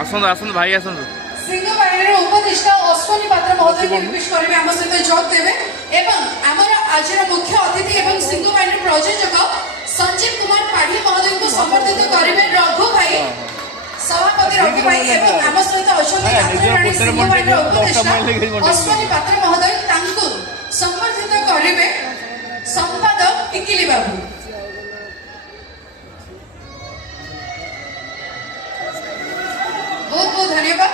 आसंतु आसंतु भाई आसंतु सिंह बाहिनीर उपदेष्टा अश्वनी पात्र महोदय विशेष करेंगे आम सहित जोग देवे एवं आमर आज मुख्य अतिथि एवं सिंह बाहिनी प्रयोजक संजीव कुमार पाढ़ी महोदय को संबर्धित करेंगे रघु भाई सभापति रघु भाई एवं आम सहित अच्छा सिंह बाहिनीर उपदेष्टा अश्वनी पात्र महोदय संबर्धित करेंगे संपादक टिकिली बाबू। बहुत बहुत धन्यवाद।